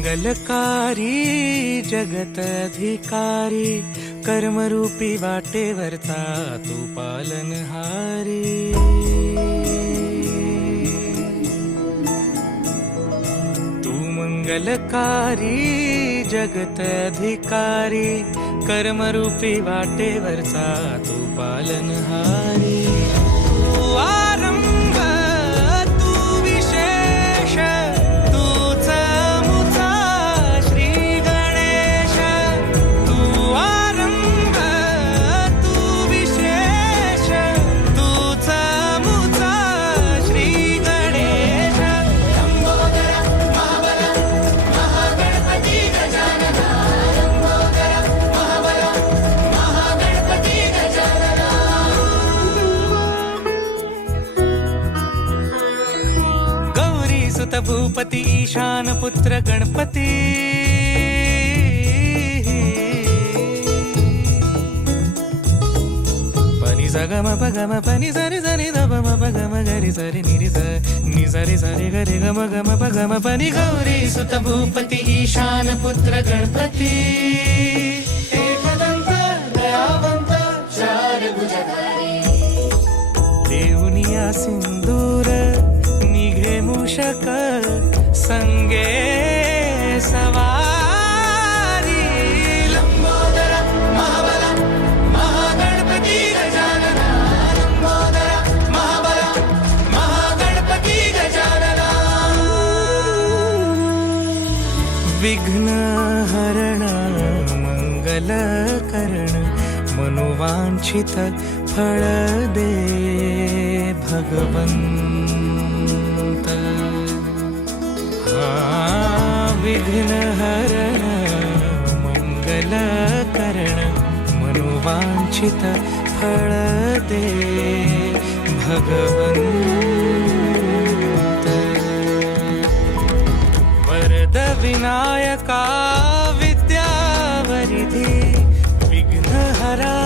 मंगलकारी जगत अधिकारी कर्मरूपी वाटेवरचा तू पालनहारी। तू मंगलकारी जगत अधिकारी कर्मरूपी वाटेवरचा तू पालनहारी। तू आरंभ तू विशेष तूच मुचा श्री गणेश। तू आरंभ तू विशेष तूच मुचा श्री गणेश। लंबोदर महाबल महागणपती गजानना। लंबोदर महाबल महागणपती गजानना। गौरी सुत भूपती ईशान पुत्र गणपती। पनि सगम पगम पनि सरि सरि ध म पगम गरि सरि नि रि स नि सरि सरि गरि गम गम पगम पनि। गौरी सुत भूपती ईशान पुत्र गणपती। एकदंत दयावंत चार भुजधारी। देऊनिया सिंदूर निघे मूषक संगे सवारी। लंबोदर महाबल महागणपती गजानना। लंबोदर महाबल महागणपती गजानना। विघ्न हरण मंगल करण मनोवांछित फळ दे भगवंत। विघ्न हरण मंगल करण मनोवांछित फळ दे भगवंत। वरद विनायका विद्यावरिधी विघ्नहरा